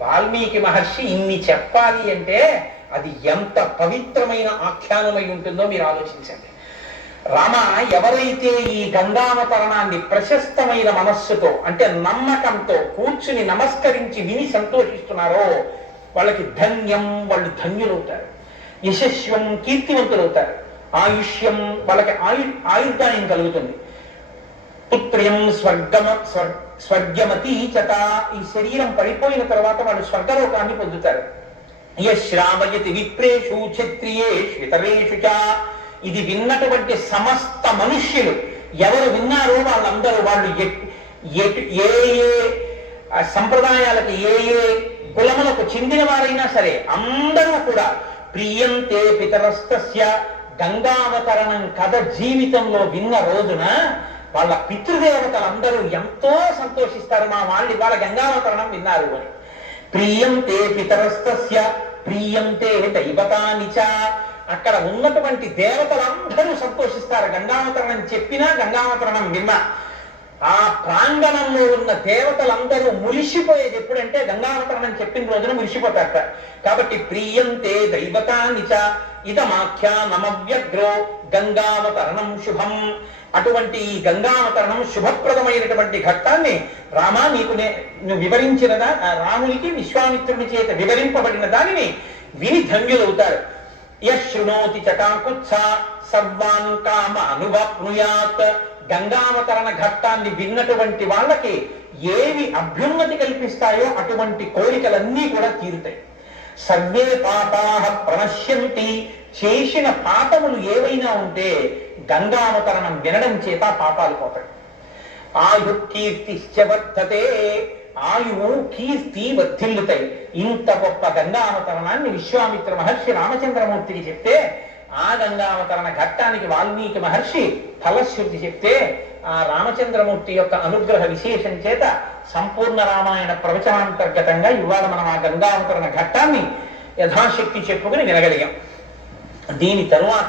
వాల్మీకి మహర్షి ఇన్ని చెప్పాలి అంటే అది ఎంత పవిత్రమైన ఆఖ్యానమై ఉంటుందో మీరు ఆలోచించండి. రామ ఎవరైతే ఈ గంగావతరణాన్ని ప్రశస్తమైన మనస్సుతో అంటే నమ్మకంతో కూర్చుని నమస్కరించి విని సంతోషిస్తున్నారో వాళ్ళకి ధన్యం వాళ్ళు ధన్యులవుతారు. యశస్వం కీర్తివంతులవుతారు. ఆయుష్యం వాళ్ళకి ఆయు ఆయుర్దాయం కలుగుతుంది. పుత్ర్యం స్వర్గమ స్వర్ స్వర్గమతి చత. ఈ శరీరం పడిపోయిన తర్వాత వాళ్ళు స్వర్గలోకాన్ని పొందుతారు. శ్రావయతి విప్రేషు క్షత్రియేషు ఇతరేషు చ. ఇది విన్నటువంటి సమస్త మనుష్యులు. ఎవరు విన్నారో వాళ్ళందరూ వాళ్ళు ఏ ఏ సంప్రదాయాలకు ఏ ఏ కులములకు చెందిన వారైనా సరే అందరూ కూడా ప్రియంతే పితరస్తస్య గంగావతరణం కథ జీవితంలో విన్న రోజున వాళ్ళ పితృదేవతలందరూ ఎంతో సంతోషిస్తారు. మా వాళ్ళు ఇవాళ గంగావతరణం విన్నారు అని. ప్రియంతే పితరస్తస్య ప్రియం తే దైవతానిచ అక్కడ ఉన్నటువంటి దేవతలందరూ సంతోషిస్తారు. గంగావతరణం చెప్పినా గంగావతరణం విన్నా. ప్రాంగణంలో ఉన్న దేవతలందరూ మురిసిపోయేది ఎప్పుడంటే గంగావతరణం చెప్పిన రోజున మురిసిపోతారట. కాబట్టి ప్రియంతే దైవతానిచ ఇదమాఖ్యా నమవ్యగ్రో గంగావతరణం శుభం. అటువంటి ఈ గంగావతరణం శుభప్రదమైనటువంటి ఘట్టాన్ని రామా నీకు నువ్వు వివరించినదా రామునికి విశ్వామిత్రుని చేత వివరింపబడిన దానిని విని ధన్యులవుతారు. యశృణోతి చకాకుత్స సర్వాన్ కామ అనువాప్నుయాత్ గంగావతరణ ఘట్టాన్ని విన్నటువంటి వాళ్ళకి ఏవి అభ్యున్నతి కల్పిస్తాయో అటువంటి కోరికలన్నీ కూడా తీరుతాయి. సర్వే పాపాహ ప్రణశ్యంతి. చేసిన పాపములు ఏవైనా ఉంటే గంగావతరణం వినడం చేత పాపాలు పోతాయి. ఆయు కీర్తిశ్చ వర్ధతే ఆయువు కీర్తి వర్ధిల్లుతాయి. ఇంత గొప్ప గంగావతరణాన్ని విశ్వామిత్ర మహర్షి రామచంద్రమూర్తికి చెప్తే ఆ గంగావతరణ ఘట్టానికి వాల్మీకి మహర్షి ఫలశ్రుతి చెప్తే ఆ రామచంద్రమూర్తి యొక్క అనుగ్రహ విశేషం చేత సంపూర్ణ రామాయణ ప్రవచనాంతర్గతంగా ఇవాళ మనం ఆ గంగావతరణ ఘట్టాన్ని యథాశక్తి చెప్పుకుని వినగలిగాం. దీని తరువాత